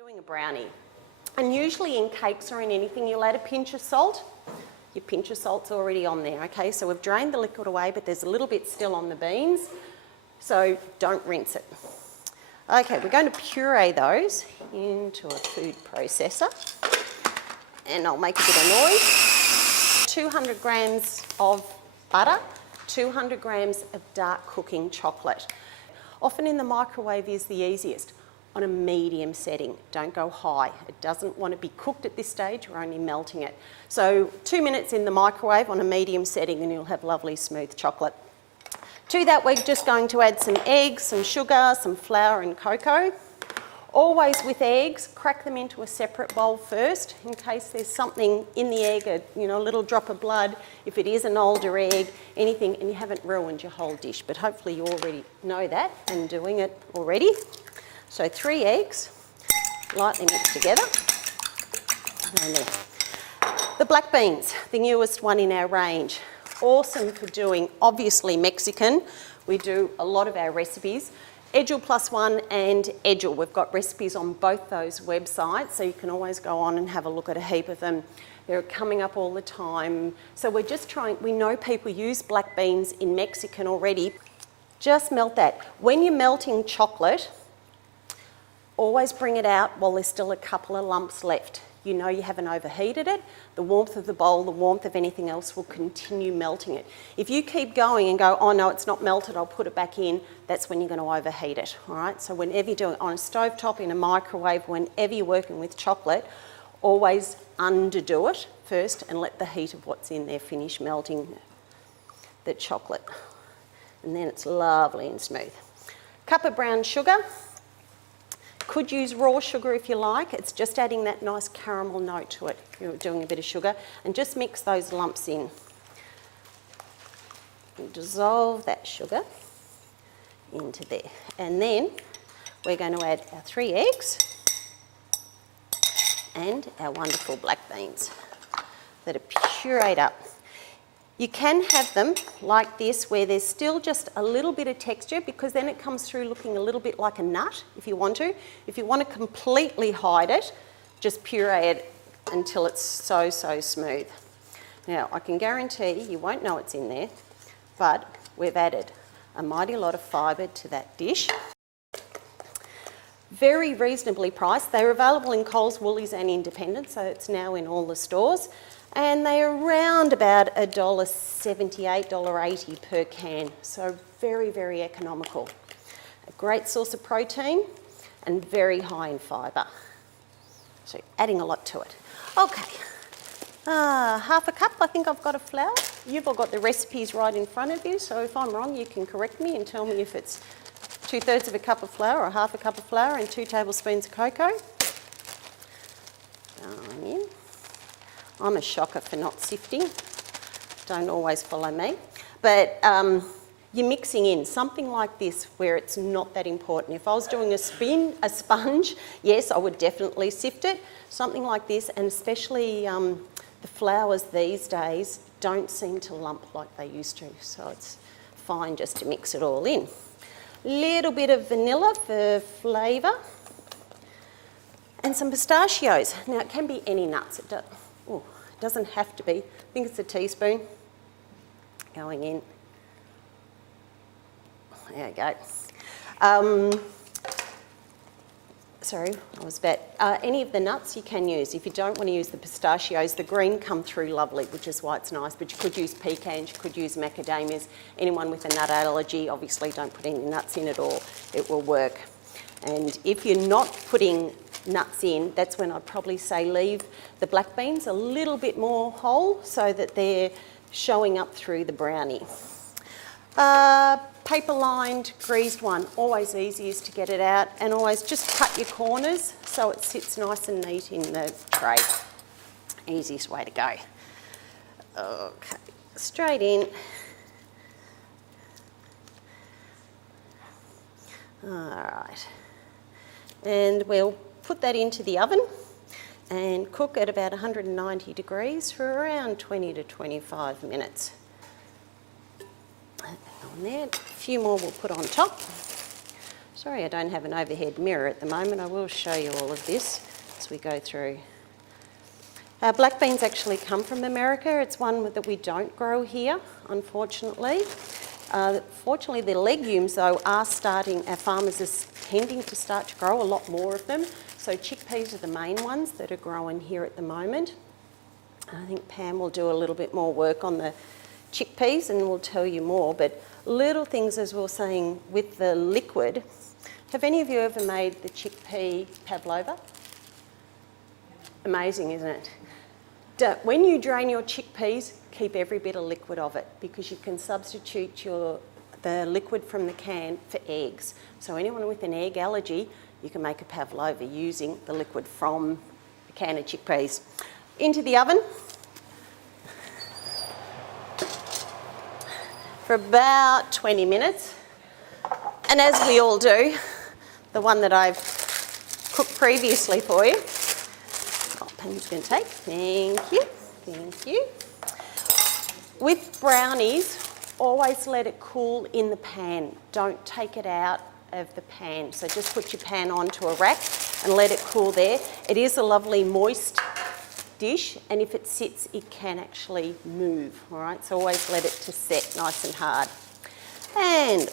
Doing a brownie, and usually in cakes or in anything you'll add a pinch of salt. Your pinch of salt's already on there, okay? So we've drained the liquid away, but there's a little bit still on the beans, so don't rinse it. Okay, we're going to puree those into a food processor, and I'll make a bit of noise. 200 grams of butter, 200 grams of dark cooking chocolate. Often in the microwave is the easiest. On a medium setting, don't go high. It doesn't want to be cooked at this stage, we're only melting it. So 2 minutes in the microwave on a medium setting and you'll have lovely smooth chocolate. To that we're just going to add some eggs, some sugar, some flour and cocoa. Always with eggs, crack them into a separate bowl first in case there's something in the egg, a little drop of blood, if it is an older egg, anything, and you haven't ruined your whole dish. But hopefully you already know that and doing it already. So 3 eggs, lightly mixed together. And there. The black beans, the newest one in our range. Awesome for doing, obviously Mexican. We do a lot of our recipes. Edgell +1 and Edgell. We've got recipes on both those websites, so you can always go on and have a look at a heap of them. They're coming up all the time. So we're just trying, we know people use black beans in Mexican already. Just melt that. When you're melting chocolate, always bring it out while there's still a couple of lumps left. You know you haven't overheated it. The warmth of the bowl, the warmth of anything else will continue melting it. If you keep going and go, oh no, it's not melted, I'll put it back in, that's when you're going to overheat it, all right? So whenever you're doing it on a stovetop, in a microwave, whenever you're working with chocolate, always underdo it first and let the heat of what's in there finish melting the chocolate. And then it's lovely and smooth. Cup of brown sugar. Could use raw sugar if you like. It's just adding that nice caramel note to it if you're doing a bit of sugar. And just mix those lumps in. And dissolve that sugar into there. And then we're going to add our 3 eggs and our wonderful black beans that are pureed up. You can have them like this where there's still just a little bit of texture because then it comes through looking a little bit like a nut if you want to. If you want to completely hide it, just puree it until it's so smooth. Now I can guarantee you won't know it's in there, but we've added a mighty lot of fibre to that dish. Very reasonably priced. They're available in Coles, Woolies and Independent, so it's now in all the stores. And they're around about $1.78, $1.80 per can. So very, very economical. A great source of protein and very high in fibre. So adding a lot to it. Okay, half a cup, I think I've got of flour. You've all got the recipes right in front of you, so if I'm wrong you can correct me and tell me if it's 2/3 of a cup of flour or half a cup of flour and 2 tablespoons of cocoa. In. I'm a shocker for not sifting. Don't always follow me. But you're mixing in something like this where it's not that important. If I was doing a sponge, yes, I would definitely sift it. Something like this, and especially the flours these days don't seem to lump like they used to. So it's fine just to mix it all in. Little bit of vanilla for flavour. And some pistachios. Now it can be any nuts. It doesn't have to be. I think it's a teaspoon going in. There we go. Sorry, I was bad. Any of the nuts you can use. If you don't want to use the pistachios, the green come through lovely, which is why it's nice. But you could use pecans, you could use macadamias. Anyone with a nut allergy, obviously don't put any nuts in at all. It will work. And if you're not putting nuts in, that's when I'd probably say leave the black beans a little bit more whole so that they're showing up through the brownie. Paper lined greased one, always easiest to get it out, and always just cut your corners so it sits nice and neat in the tray. Easiest way to go. Okay, straight in. All right, and we'll put that into the oven and cook at about 190 degrees for around 20 to 25 minutes. On there, a few more we'll put on top. Sorry I don't have an overhead mirror at the moment. I will show you all of this as we go through. Black beans actually come from America. It's one that we don't grow here, unfortunately. Fortunately, the legumes, though, our farmers are tending to start to grow a lot more of them. So chickpeas are the main ones that are growing here at the moment. I think Pam will do a little bit more work on the chickpeas and we'll tell you more. But little things, as we were saying, with the liquid. Have any of you ever made the chickpea pavlova? Amazing, isn't it? When you drain your chickpeas, keep every bit of liquid of it because you can substitute the liquid from the can for eggs. So anyone with an egg allergy, you can make a pavlova using the liquid from a can of chickpeas. Into the oven for about 20 minutes. And as we all do, the one that I've cooked previously for you, Pam's going to take. Thank you. Thank you. With brownies, always let it cool in the pan. Don't take it out of the pan. So just put your pan onto a rack and let it cool there. It is a lovely moist dish, and if it sits, it can actually move, all right? So always let it to set nice and hard. And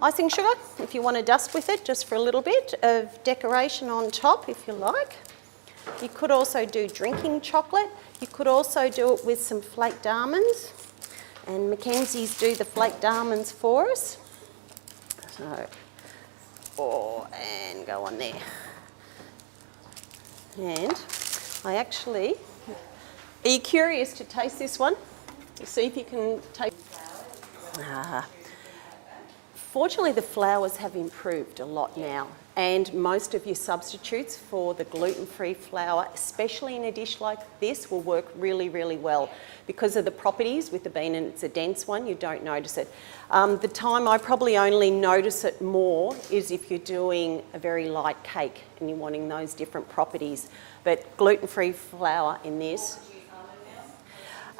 icing sugar, if you want to dust with it, just for a little bit of decoration on top, if you like. You could also do drinking chocolate. You could also do it with some flaked almonds. And Mackenzie's do the flaked almonds for us. So, and go on there. And I actually, are you curious to taste this one? See if you can taste. Fortunately, the flours have improved a lot now. And most of your substitutes for the gluten-free flour, especially in a dish like this, will work really, really well. Because of the properties with the bean, and it's a dense one, you don't notice it. The time I probably only notice it more is if you're doing a very light cake and you're wanting those different properties. But gluten-free flour in this.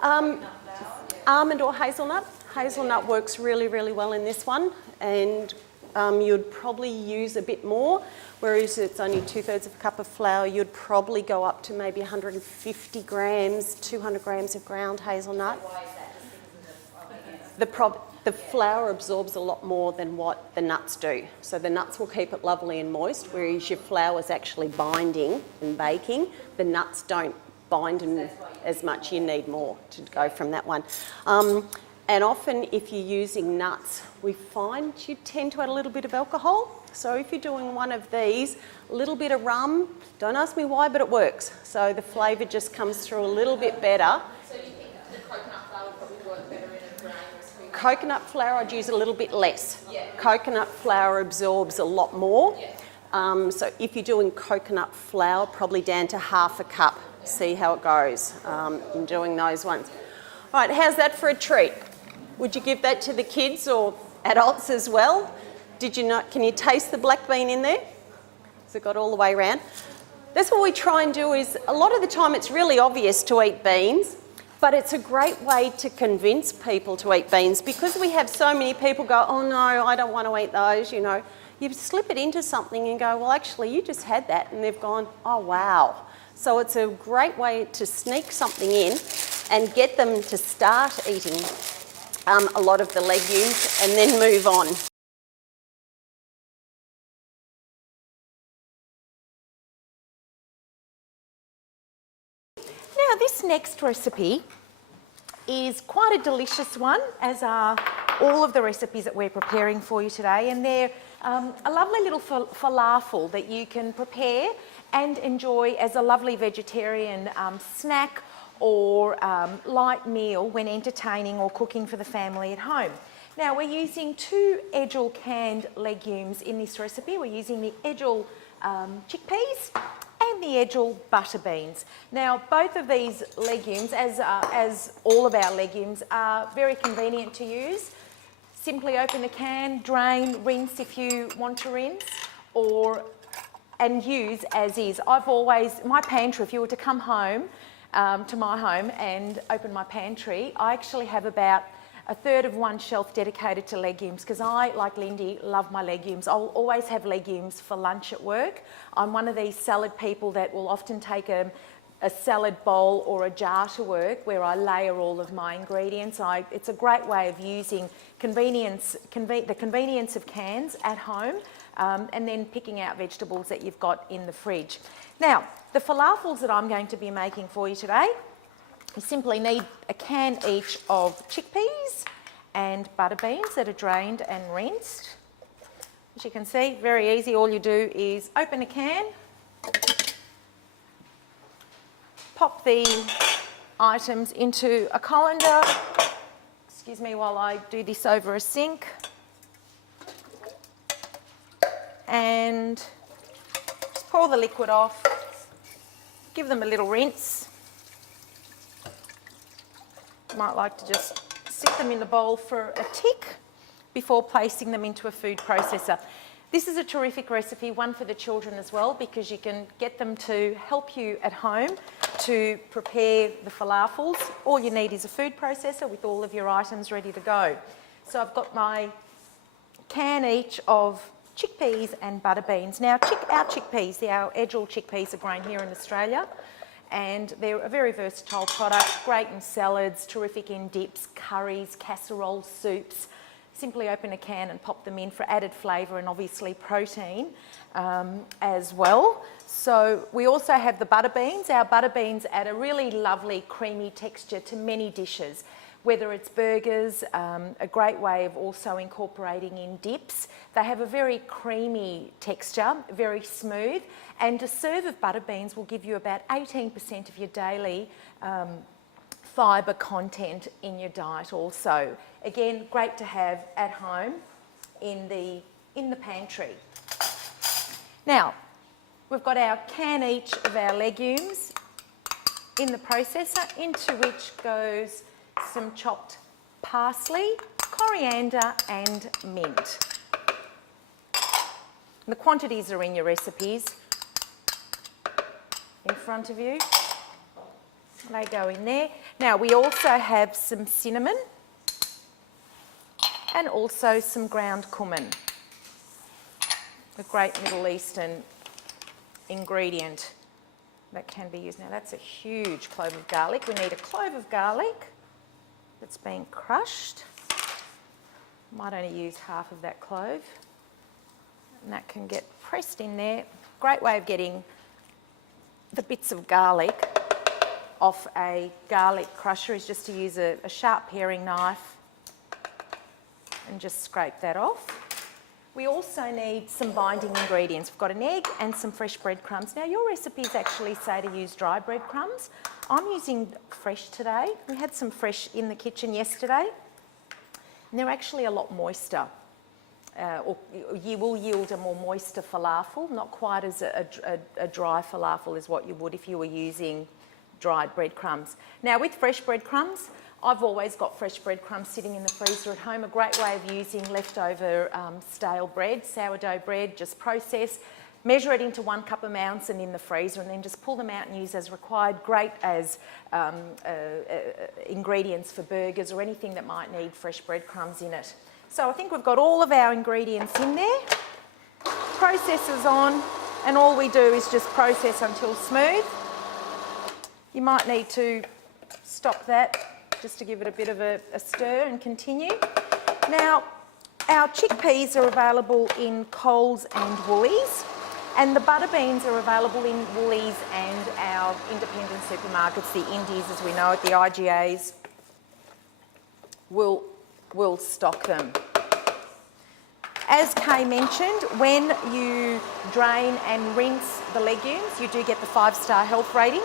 Almond or hazelnut. Hazelnut works really, really well in this one. And you'd probably use a bit more, whereas it's only 2/3 of a cup of flour, you'd probably go up to maybe 150 grams, 200 grams of ground hazelnut. Why is that? The flour absorbs a lot more than what the nuts do. So the nuts will keep it lovely and moist, whereas your flour is actually binding and baking. The nuts don't bind as much, you need more to go from that one. And often if you're using nuts, we find you tend to add a little bit of alcohol. So if you're doing one of these, a little bit of rum, don't ask me why, but it works. So the flavour just comes through a little bit better. So do you think the coconut flour would probably work better in a grain recipe? Coconut flour, I'd use a little bit less. Yeah. Coconut flour absorbs a lot more. Yeah. So if you're doing coconut flour, probably down to half a cup. Yeah. See how it goes in doing those ones. All right, how's that for a treat? Would you give that to the kids or adults as well? Can you taste the black bean in there? Has it got all the way around? That's what we try and do is, a lot of the time it's really obvious to eat beans, but it's a great way to convince people to eat beans because we have so many people go, oh no, I don't want to eat those, you know. You slip it into something and go, well actually you just had that, and they've gone, oh wow. So it's a great way to sneak something in and get them to start eating a lot of the legumes and then move on. Now this next recipe is quite a delicious one, as are all of the recipes that we're preparing for you today, and they're a lovely little falafel that you can prepare and enjoy as a lovely vegetarian snack or light meal when entertaining or cooking for the family at home. Now we're using 2 Edgell canned legumes in this recipe. We're using the Edgell chickpeas and the Edgell butter beans. Now both of these legumes, as all of our legumes, are very convenient to use. Simply open the can, drain, rinse if you want to rinse, and use as is. My pantry, if you were to come home to my home and open my pantry, I actually have about a third of one shelf dedicated to legumes, because I, like Lindy, love my legumes. I'll always have legumes for lunch at work. I'm one of these salad people that will often take a salad bowl or a jar to work where I layer all of my ingredients. It's a great way of using the convenience of cans at home, and then picking out vegetables that you've got in the fridge. Now, the falafels that I'm going to be making for you today, you simply need a can each of chickpeas and butter beans that are drained and rinsed. As you can see, very easy. All you do is open a can, pop the items into a colander. Excuse me while I do this over a sink. And just pour the liquid off, give them a little rinse. You might like to just sit them in the bowl for a tick before placing them into a food processor. This is a terrific recipe, one for the children as well, because you can get them to help you at home to prepare the falafels. All you need is a food processor with all of your items ready to go. So I've got my can each of chickpeas and butter beans. Now, our chickpeas, our Edgell chickpeas, are grown here in Australia, and they're a very versatile product, great in salads, terrific in dips, curries, casseroles, soups. Simply open a can and pop them in for added flavour and obviously protein as well. So we also have the butter beans. Our butter beans add a really lovely creamy texture to many dishes, whether it's burgers, a great way of also incorporating in dips. They have a very creamy texture, very smooth, and a serve of butter beans will give you about 18% of your daily fibre content in your diet also. Again, great to have at home in the pantry. Now, we've got our can each of our legumes in the processor, into which goes some chopped parsley, coriander and mint. And the quantities are in your recipes in front of you. They go in there. Now, we also have some cinnamon and also some ground cumin, a great Middle Eastern ingredient that can be used. Now, that's a huge clove of garlic. We need a clove of garlic that's been crushed. Might only use half of that clove. And that can get pressed in there. Great way of getting the bits of garlic off a garlic crusher is just to use a sharp paring knife and just scrape that off. We also need some binding ingredients. We've got an egg and some fresh breadcrumbs. Now, your recipes actually say to use dry breadcrumbs. I'm using fresh today. We had some fresh in the kitchen yesterday, and they're actually a lot moister. Or you will yield a more moister falafel, not quite as a dry falafel as what you would if you were using dried breadcrumbs. Now, with fresh breadcrumbs, I've always got fresh breadcrumbs sitting in the freezer at home. A great way of using leftover stale bread, sourdough bread, just process, measure it into 1 cup amounts and in the freezer, and then just pull them out and use as required. Great as ingredients for burgers or anything that might need fresh breadcrumbs in it. So I think we've got all of our ingredients in there. Processor's on, and all we do is just process until smooth. You might need to stop that just to give it a bit of a stir and continue. Now, our chickpeas are available in Coles and Woolies, and the butter beans are available in Woolies and our independent supermarkets, the Indies as we know it, the IGAs, will stock them. As Kay mentioned, when you drain and rinse the legumes, you do get the 5-star health rating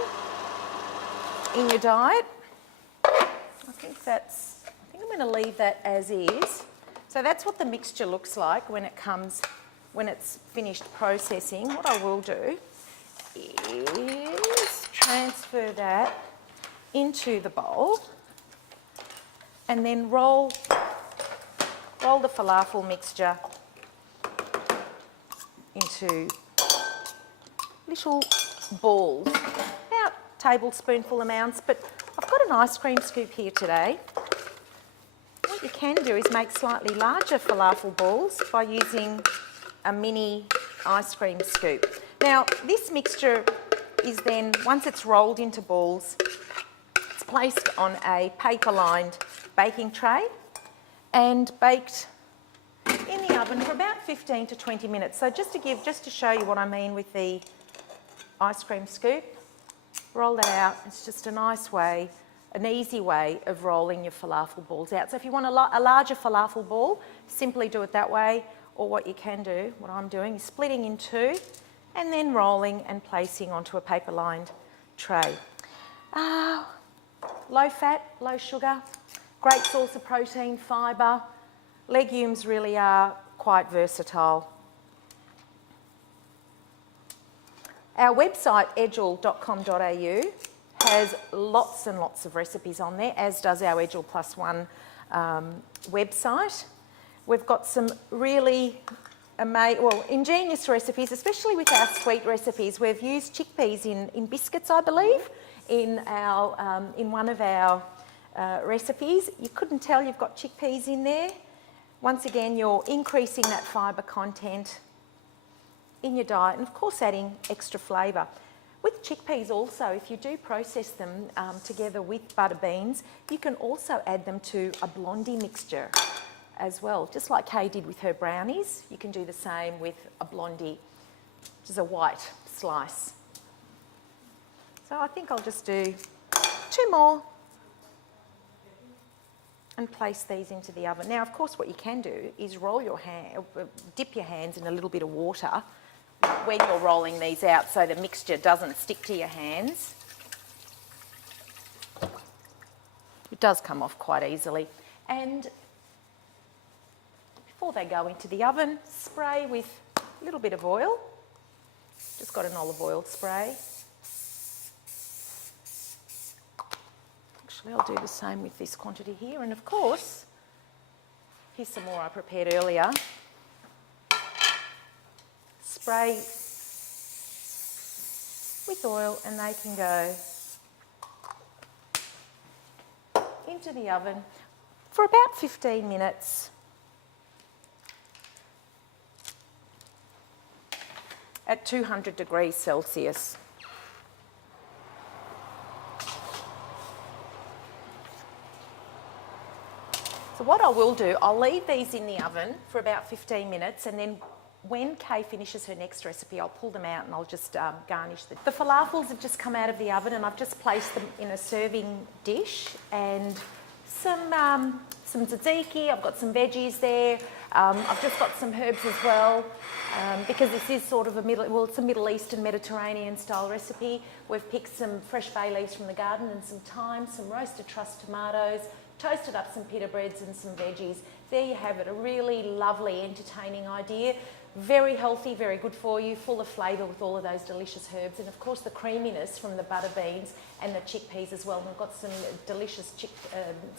in your diet. I think I'm going to leave that as is. So that's what the mixture looks like when it's finished processing. What I will do is transfer that into the bowl and then roll the falafel mixture into little balls, about tablespoonful amounts, but I've got an ice cream scoop here today. We what you can do is make slightly larger falafel balls by using a mini ice cream scoop. Now, this mixture is then, once it's rolled into balls, it's placed on a paper-lined baking tray and baked in the oven for about 15 to 20 minutes. So just to show you what I mean with the ice cream scoop, roll that out. It's just a nice way, an easy way of rolling your falafel balls out. So if you want a larger falafel ball, simply do it that way. Or what you can do, what I'm doing, is splitting in two and then rolling and placing onto a paper-lined tray. Low fat, low sugar, great source of protein, fibre. Legumes really are quite versatile. Our website, edgell.com.au, has lots and lots of recipes on there, as does our Edgell Plus One website. We've got some really ingenious recipes, especially with our sweet recipes. We've used chickpeas in biscuits, I believe, in one of our recipes. You couldn't tell you've got chickpeas in there. Once again, you're increasing that fibre content in your diet and, of course, adding extra flavour. With chickpeas also, if you do process them together with butter beans, you can also add them to a blondie mixture as well. Just like Kay did with her brownies, you can do the same with a blondie, which is a white slice. So I think I'll just do 2 more and place these into the oven. Now, of course, what you can do is dip your hands in a little bit of water when you're rolling these out so the mixture doesn't stick to your hands. It does come off quite easily. And before they go into the oven, spray with a little bit of oil. Just got an olive oil spray. Actually, I'll do the same with this quantity here. And of course, here's some more I prepared earlier. Spray with oil and they can go into the oven for about 15 minutes. At 200 degrees Celsius. So what I will do, I'll leave these in the oven for about 15 minutes and then when Kay finishes her next recipe, I'll pull them out and I'll just garnish them. The falafels have just come out of the oven and I've just placed them in a serving dish and some tzatziki, I've got some veggies there, I've just got some herbs as well because this is sort of it's a Middle Eastern Mediterranean style recipe. We've picked some fresh bay leaves from the garden and some thyme, some roasted truss tomatoes, toasted up some pita breads and some veggies. There you have it, a really lovely, entertaining idea. Very healthy, very good for you, full of flavour with all of those delicious herbs and of course the creaminess from the butter beans and the chickpeas as well. We've got some delicious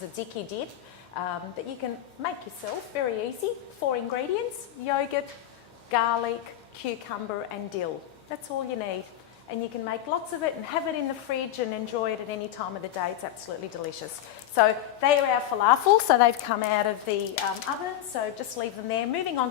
tzatziki dip that you can make yourself, very easy. 4 ingredients, yogurt, garlic, cucumber and dill. That's all you need. And you can make lots of it and have it in the fridge and enjoy it at any time of the day. It's absolutely delicious. So they are our falafel, so they've come out of the oven, so just leave them there. Moving on